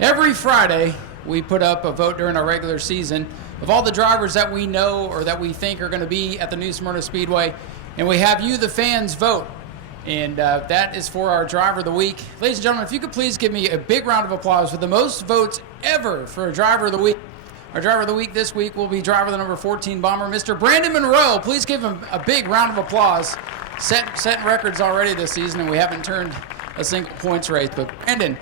Every Friday, we put up a vote during our regular season of all the drivers that we know or that we think are going to be at the new Smyrna Speedway, and we have you, the fans, vote. And that is for our Driver of the Week. Ladies and gentlemen, if you could please give me a big round of applause for the most votes ever for a Driver of the Week. Our Driver of the Week this week will be driver the number 14 bomber, Mr. Brandon Monroe. Please give him a big round of applause. Setting records already this season, and we haven't turned a single points race. But Brandon,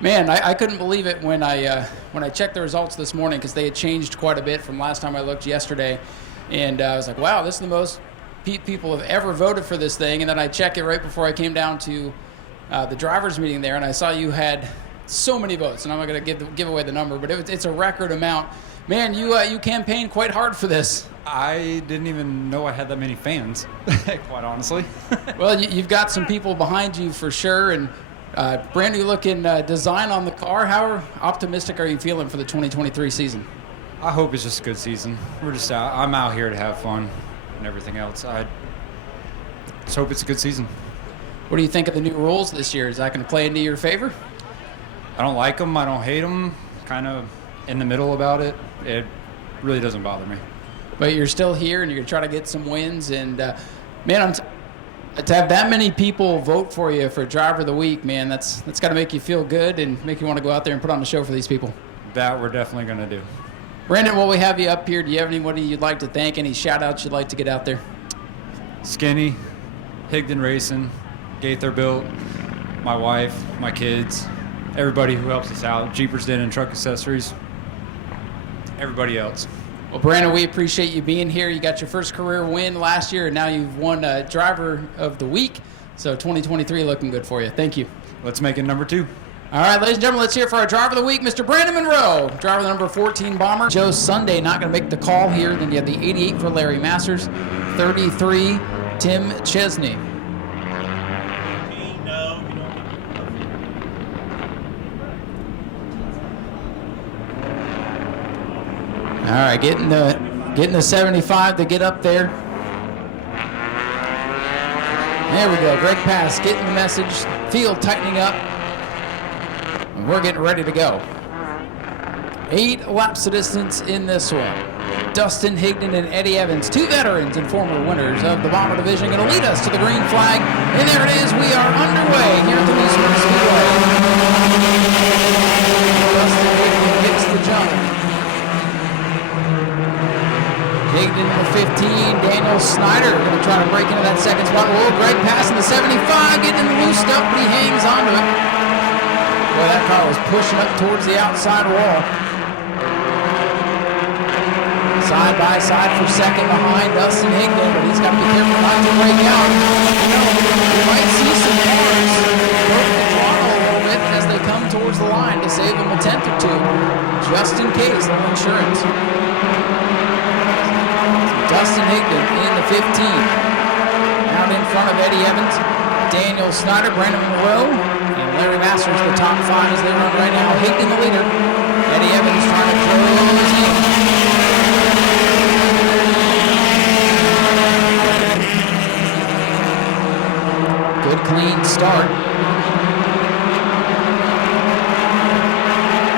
man, I couldn't believe it when I checked the results this morning, because they had changed quite a bit from last time I looked yesterday. And I was like, wow, this is the most people have ever voted for this thing. And then I checked it right before I came down to the drivers meeting there, and I saw you had so many votes. And I'm not going to give away the number, but it's a record amount. Man, you campaigned quite hard for this. I didn't even know I had that many fans, quite honestly. Well, you've got some people behind you for sure, and brand new looking design on the car. How optimistic are you feeling for the 2023 season? I hope it's just a good season. I'm out here to have fun and everything else. I just hope it's a good season. What do you think of the new rules this year? Is that going to play into your favor? I don't like them. I don't hate them. Kind of in the middle about it. It really doesn't bother me. But you're still here, and you're going to try to get some wins. And, man, to have that many people vote for you for Driver of the Week, man, that's got to make you feel good and make you want to go out there and put on a show for these people. That we're definitely going to do. Brandon, while we have you up here, do you have anybody you'd like to thank? Any shout-outs you'd like to get out there? Skinny, Higdon Racing, Gaither Built, my wife, my kids, everybody who helps us out, Jeepers Den and Truck Accessories, everybody else. Well, Brandon, we appreciate you being here. You got your first career win last year, and now you've won Driver of the Week. So 2023 looking good for you. Thank you. Let's make it number 2. All right, ladies and gentlemen, let's hear for our Driver of the Week, Mr. Brandon Monroe, driver the number 14 bomber. Joe Sunday not going to make the call here. Then you have the 88 for Larry Masters, 33 Tim Chesney. All right, getting the 75 to get up there. There we go. Great pass. Getting the message. Field tightening up. And we're getting ready to go. 8 laps of distance in this one. Dustin Higdon and Eddie Evans, 2 veterans and former winners of the Bomber Division, going to lead us to the green flag. And there it is. We are underway here at the New Smyrna Speedway. Dustin Higdon gets the jump. Higdon in the 15, Daniel Snyder going to try to break into that second spot. Oh, great pass in the 75, getting him loosed up, but he hangs onto it. Boy, that car was pushing up towards the outside wall. Side by side for second behind Dustin Higdon, but he's got to be careful not to break out. You might see some cars broke the throttle a little bit as they come towards the line to save them a tenth or two, just in case, no insurance. Dustin Higdon in the 15. Out in front of Eddie Evans, Daniel Snyder, Brandon Monroe, and Larry Masters, the top 5 as they run right now. Higdon the leader. Eddie Evans trying to close in. Good clean start.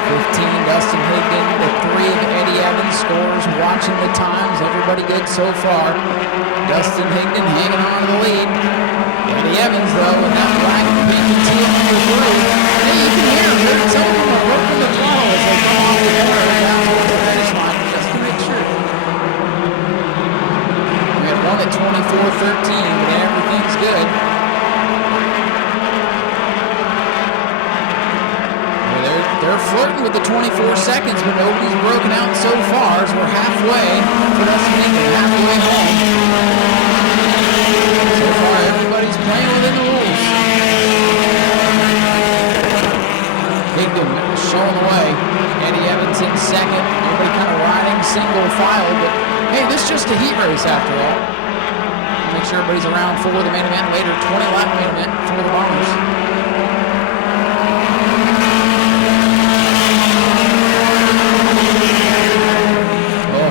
15, Dustin Higdon, the 3 of Eddie Evans, scores, watching the times, everybody good so far. Dustin Higdon hanging on to the lead. Eddie Evans, though, with that black painted teal number 3. Hey, you can hear him. Some of them are broken the throttle as they come off the car down towards the finish line, just to make sure. We had one at 24:13, but everything's good. They're flirting with the 24 seconds, but nobody's broken out so far as we're halfway for Dustin Higdon, halfway home. So far, everybody's playing within the rules. Higdon showing the way. Eddie Evans in second. Everybody kind of riding single file, but hey, this is just a heat race after all. Make sure everybody's around for the main event later. 20-lap main event for the Bombers.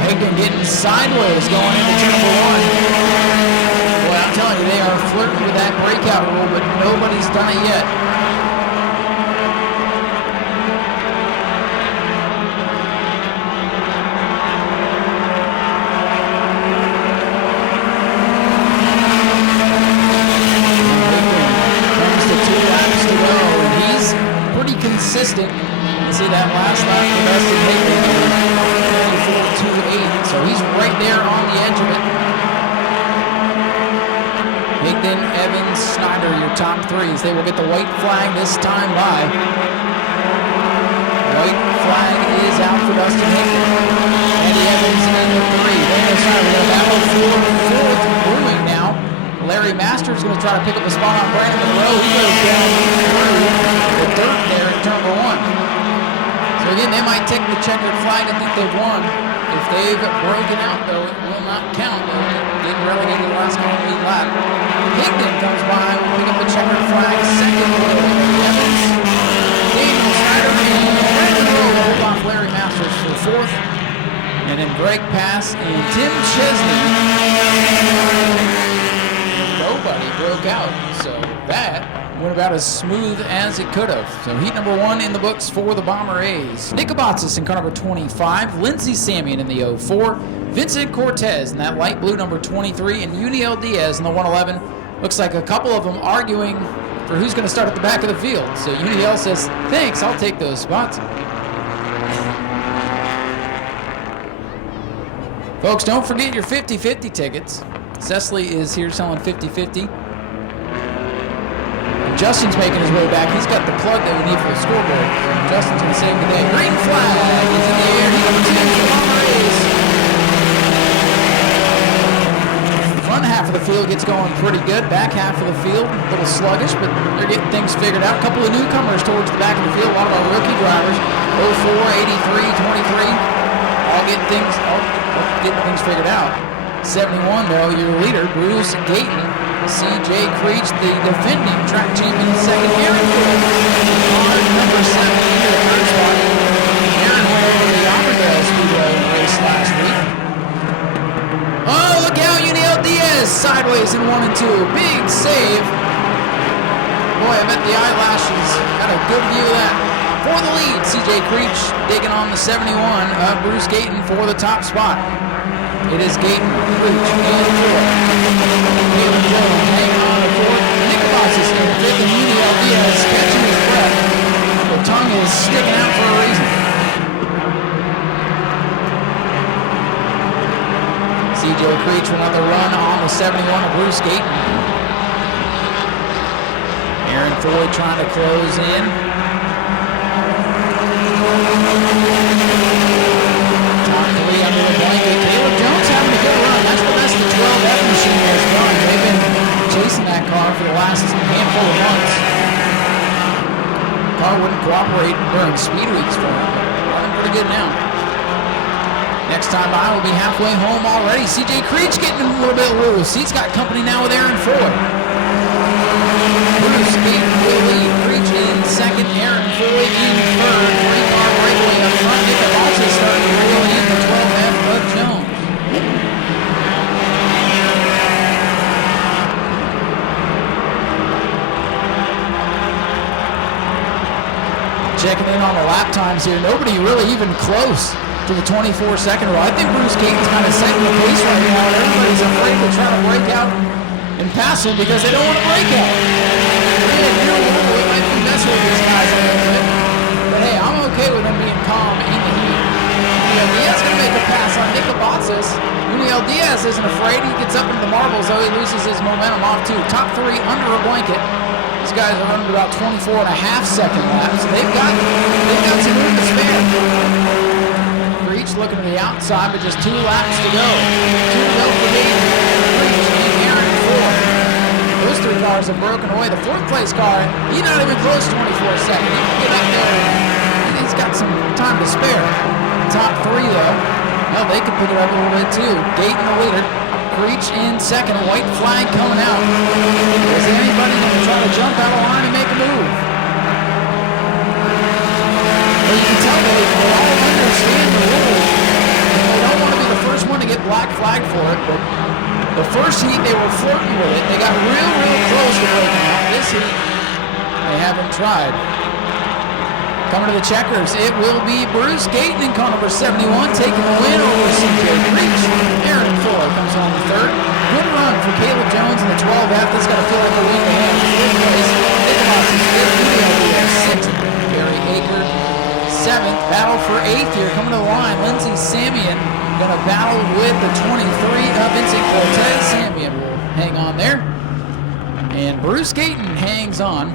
Higdon getting sideways going into turn number 1. Boy, I'm telling you, they are flirting with that breakout rule, but nobody's done it yet. You see that last lap for Dustin Higdon, 24.28. So he's right there on the edge of it. Higdon, Evans, Snyder, your top threes. They will get the white flag this time by. White flag is out for Dustin Higdon. Eddie Evans in the three. Daniel Snyder going to battle for fourth. Brewing now. Larry Masters going to try to pick up a spot on Brandon Monroe. He goes down through the dirt there in turn number one. So again, they might take the checkered flag and think they've won. If they've broken out, though, it will not count. They didn't relegate to the last lead lap. Higdon comes by, will pick up the checkered flag. Second, Evans, Daniel Snyder, and Brandon Monroe will hold off Larry Masters for fourth. And then Greg Pass and Tim Chesney. Nobody broke out, so that went about as smooth as it could have. So heat number one in the books for the Bomber A's. Nick Abatsis in car number 25, Lindsey Samian in the 04, Vincent Cortez in that light blue number 23, and Uniel Diaz in the 111. Looks like a couple of them arguing for who's going to start at the back of the field. So Uniel says, thanks, I'll take those spots. Folks, don't forget your 50-50 tickets. Cecily is here selling 50-50. Justin's making his way back. He's got the plug that we need for the scoreboard. Justin's going to save the day. Green flag is in the air. He comes in for the Bomber A's. Front half of the field gets going pretty good. Back half of the field, a little sluggish, but they're getting things figured out. A couple of newcomers towards the back of the field. A lot of our rookie drivers. 04, 83, 23. All getting things figured out. 71, though, your leader, Bruce Gayton. C.J. Creech, the defending track champion, second. Aaron on number 7 into the third spot. Aaron went over the Auburndale Speedway race last week. Oh, look out, Uniel Diaz sideways in 1 and 2. Big save. Boy, I bet the eyelashes got a good view of that. For the lead, C.J. Creech digging on the 71 of Bruce Gayton for the top spot. It is Gayton, Creech, and 4. Caleb Jones hanging on to 4th. Nick Abatsis in 5th, and Uniel Diaz catching his breath. The tongue is sticking out for a reason. C.J. Creech with another run on the 71 of Bruce Gayton. Aaron Floyd trying to close in. Top 3 under the blanket. Caleb Jones having a good run. That's the best the 12F machine has done. They've been chasing that car for the last handful of months. The car wouldn't cooperate during speed weeks for him. Running pretty good now. Next time by will be halfway home already. C.J. Creech getting a little bit loose. He's got company now with Aaron Ford. Bruce Gayton will lead. Creech in second. Aaron Floyd in third. 3-car breakaway up front. Nick Abatsis starting to reel in the 12F of Jones. Checking in on the lap times here. Nobody really even close to the 24-second rule. I think Bruce Gayton's kind of setting the pace right now. Everybody's afraid to try to break out and pass him because they don't want to break out. It might be messing with these guys a little bit. But hey, I'm okay with them being calm in the heat. Uniel Diaz going to make a pass on Nick Abatsis. Uniel Diaz isn't afraid. He gets up into the marbles, though he loses his momentum off too. Top 3 under a blanket. These guys are running about 24.5-second laps. They've got some room to spare. Creech looking to the outside, but just 2 laps to go. 2 to go for Gayton. Creech and Aaron Ford. Those 3 cars have broken away. The 4th place car, he's not even close to 24 seconds. He can get up there. He's got some time to spare. Top 3 though, well, they could pick it up a little bit too. Gayton the leader. Creech in second. White flag coming out. Is there anybody going to try to jump out of line and make a move? Well, you can tell they all understand the rules. They don't want to be the first one to get black flag for it, but the first heat they were flirting with it. They got real close to breaking out. This heat, they haven't tried. Coming to the checkers, it will be Bruce Gayton in car number 71, taking the win over C.J. Creech. Aaron Ford comes on the 3rd. Good run for Caleb Jones in the 12F. That's got to feel like a win to him. 5th place, Nick Abatsis. 5th, Uniel Diaz. 6th, Gary Aker. 7th. Battle for 8th here coming to the line. Lindsey Samian going to battle with the 23 of Vincent Cortez. Samian will hang on there. And Bruce Gayton hangs on.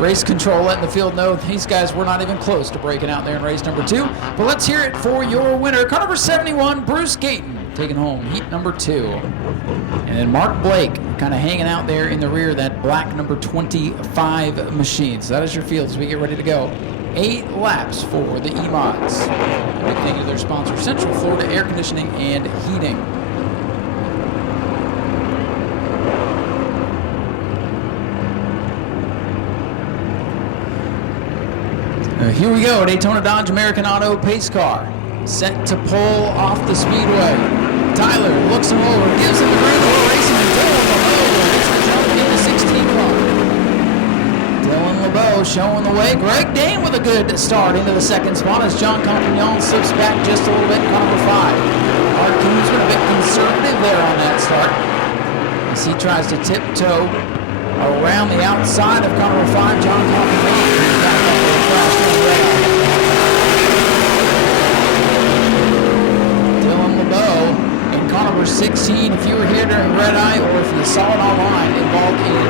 Race control letting the field know these guys were not even close to breaking out there in race number 2. But let's hear it for your winner. Car number 71, Bruce Gayton, taking home heat number 2. And then Mark Blake kind of hanging out there in the rear of that black number 25 machine. So that is your field as we get ready to go. 8 laps for the E-Mods. Big thank you to their sponsor, Central Florida Air Conditioning and Heating. Here we go, Daytona Dodge American Auto pace car. Set to pull off the speedway. Tyler looks him over, gives him the green door racing, and Dylan LeBeau gets the jump in the 16 car. Dylan LeBeau showing the way. Greg Dane with a good start into the 2nd spot as John Compagnon slips back just a little bit in car number 5. Art Koonsman a bit conservative there on that start as he tries to tiptoe around the outside of car number 5, John Compagnon. Dylan LeBeau in car number 16, if you were here during Red Eye or if you saw it online, involved in a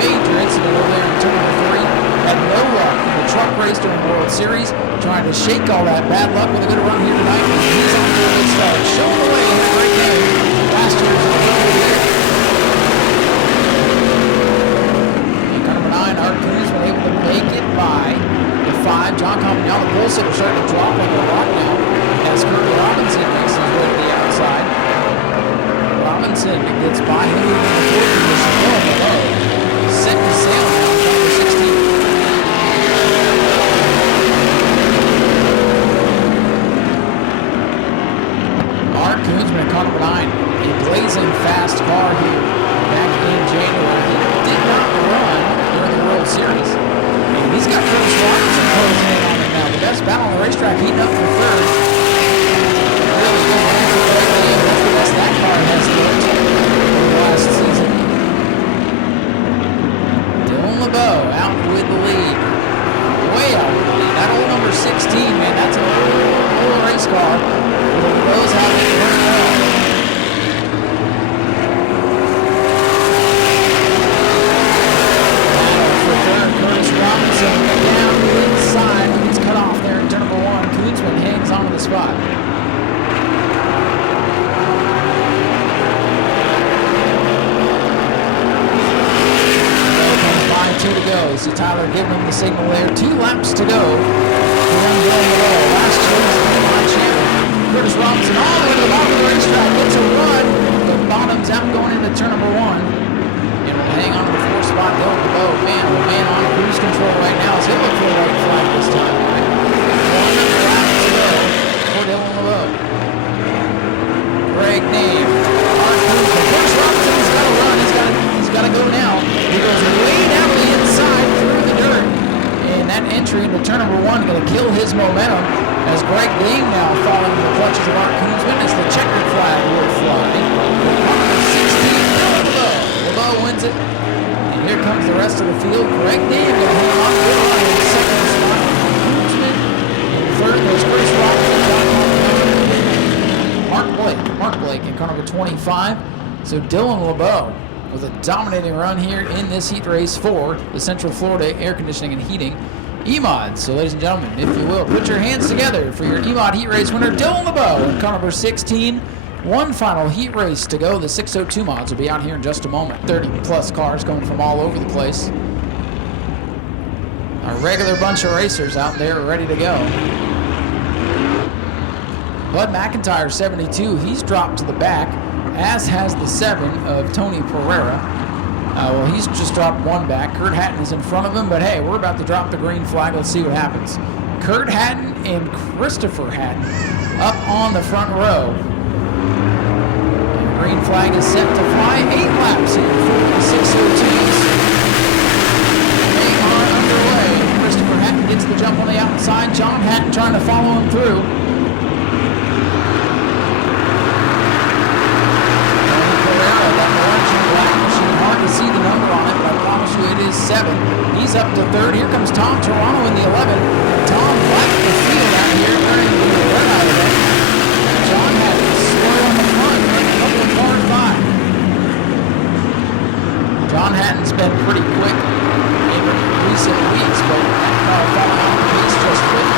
major incident over there in turn number 3. Had no luck in the truck race during the World Series, trying to shake all that bad luck with a good run here tonight. He's on to a good start, showing the way in a great game. Last year's over there. And car number 9, Art Koonsman able to make it by the 5. John Compagnon, the pole sitter, starting to drop like a rock now as Kirby Robinson makes his way to the outside. Robinson gets by him in the 4th position. Dylan LeBeau set to sail now in number 16. Art Koonsman in car number 9, a blazing fast car here back in January. He did not run during the World Series. And he's got Curtis Robinson closing in on him now. The best battle on the racetrack, heating up for 3rd. Really good run for Greg Dane. That's the best that car has looked over the last season. Dylan LeBeau out with the lead. Way out with the lead. That old number 16, man, that's an old race car. But LeBeau's out there running well. Curtis Robinson down inside. He's cut off there in turn number 1. Koonsman hangs onto the spot. By 2 to go. You see Tyler giving him the signal there. 2 laps to go. Last year's E-Mod champion. Curtis Robinson all the way to the bottom of the racetrack. Gets a run. The bottom's out going into turn number 1. And we'll hang on to the 4th spot. Dylan LeBeau, man on cruise control right now. He'll look for the white flag this time. Right? 1 lap to go for Dylan LeBeau. Greg Dane. Art Koonsman. Curtis Robinson has got to run. He's got to go now. He goes way down the inside through the dirt. And that entry into turn number 1 going to kill his momentum as Greg Dane now falling into the clutches of Art Koonsman as the checkered flag will fly. Number 16, Dylan LeBeau. LeBeau wins it. And here comes the rest of the field. Greg Dane going to hang on good run in 2nd spot. Koonsman in 3rd. There's Chris Robinson. Mark Blake in car number 25. So Dylan LeBeau with a dominating run here in this heat race for the Central Florida Air Conditioning and Heating E-Mods. So ladies and gentlemen, if you will, put your hands together for your E-Mod heat race winner, Dylan LeBeau in car number 16. 1 final heat race to go. The 602 mods will be out here in just a moment. 30 plus cars going from all over the place. A regular bunch of racers out there ready to go. Bud McIntyre, 72, he's dropped to the back, as has the 7 of Tony Pereira. Well, he's just dropped 1 back. Kurt Hatton is in front of him, but hey, we're about to drop the green flag. Let's see what happens. Kurt Hatton and Christopher Hatton up on the front row. The green flag is set to fly. 8 laps here for the 602s. They are underway. Christopher Hatton gets the jump on the outside. John Hatton trying to follow him through. Hard to see the number on it, but I promise you it is 7. He's He's up to third. Here comes Tom Toronto in the 11. Tom left the field out here during the run out of it. John had to slow on the front, a couple of cars by. John Hatton's been pretty quick in recent weeks, but that car falling off the pace just quick.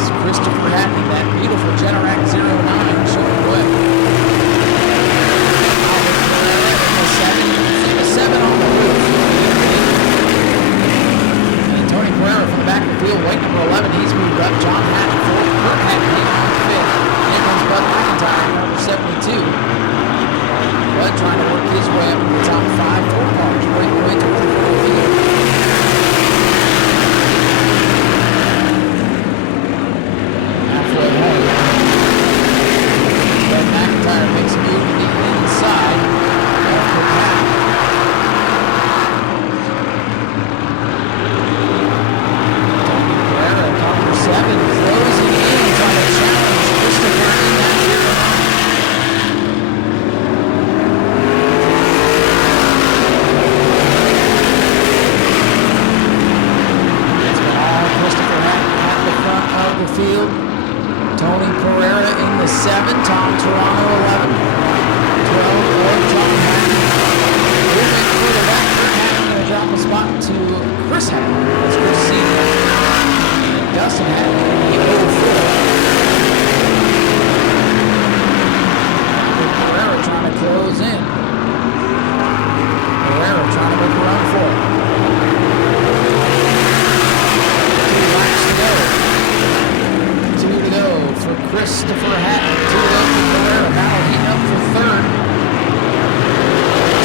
It's Christopher Hatton, that beautiful Generac 09 showing the way. Seven on the roof. And Tony Pereira from the back of the field, white number 11, he's moved up. John Hatton, fourth. Kurt Hatton, he on fifth. Here comes Bud McIntyre, number 72. Bud trying to work his way up to the top five. Four cars right away towards the field. Halfway home. Bud McIntyre makes a move to the inside of Kurt Hatton. Seven closing in, trying to challenge Christopher in that here tonight. It's been all Christopher Hatton at the front of the field. Tony Pereira in the 7, Tom Toronto 11, 12 or John Hatton. Moving further back, Kurt Hatton going to drop a spot to Chris Hatton. That's Chris Senior. Dustin Hatton in the 04. Pereira trying to close in. Pereira trying to make a run for it. 2 laps to go. 2 to go for Christopher Hatton. 2 to go for Pereira. Now heating up for third.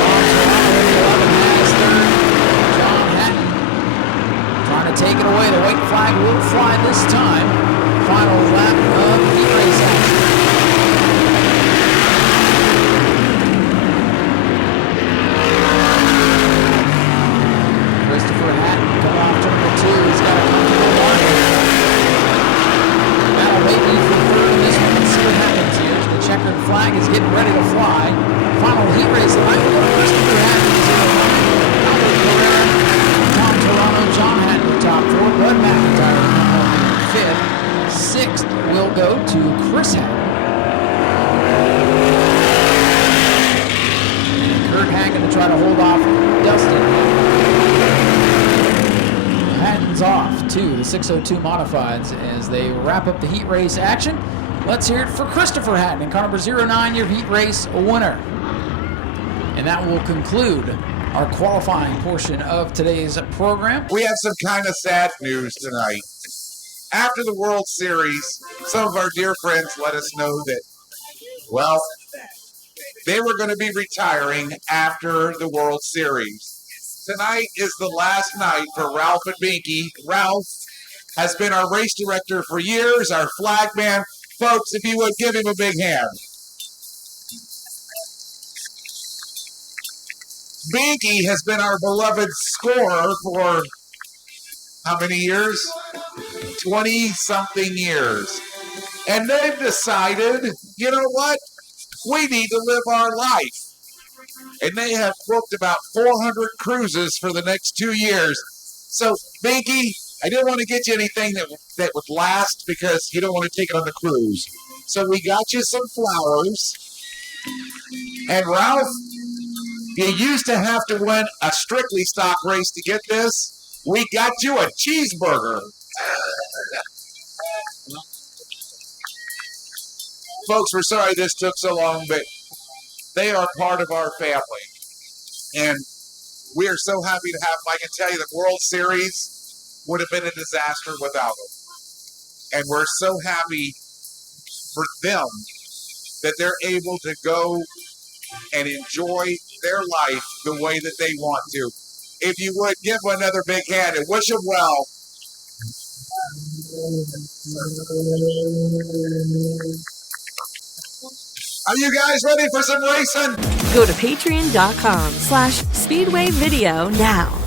Tom Toronto in the 11 has third. John Hatton trying to take it away. The white flag will fly this time. Final lap of heat race action. Christopher Hatton coming off turn number 2. He's got a comfortable margin. That'll wait me for third in this one. Let's see what happens here. The checkered flag is getting ready to fly. Final heat race line. Christopher Hatton is in the line. Albert Pereira, Tom Toronto, John Hatton in top 4. Bud McIntyre in 5th. 6th will go to Chris Hatton. And Kurt Hatton to try to hold off Dustin. Hatton's off to the 602 Modifieds as they wrap up the heat race action. Let's hear it for Christopher Hatton in car number 09, your heat race winner. And that will conclude our qualifying portion of today's program. We have some kind of sad news tonight. After the World Series, some of our dear friends let us know that, well, they were going to be retiring after the World Series. Tonight is the last night for Ralph and Binky. Ralph has been our race director for years, our flag man. Folks, if you would give him a big hand. Binky has been our beloved scorer for how many years? 20-something years. And they've decided, you know what? We need to live our life. And they have booked about 400 cruises for the next 2 years. So, Binky, I didn't want to get you anything that would last because you don't want to take it on the cruise. So we got you some flowers. And Ralph, you used to have to win a strictly stock race to get this. We got you a cheeseburger. Folks, we're sorry this took so long, but they are part of our family. And we are so happy to have them. I can tell you the World Series would have been a disaster without them. And we're so happy for them that they're able to go and enjoy their life the way that they want to. If you would, give them another big hand and wish them well. Are you guys ready for some racing? Go to patreon.com/Speedway Video now.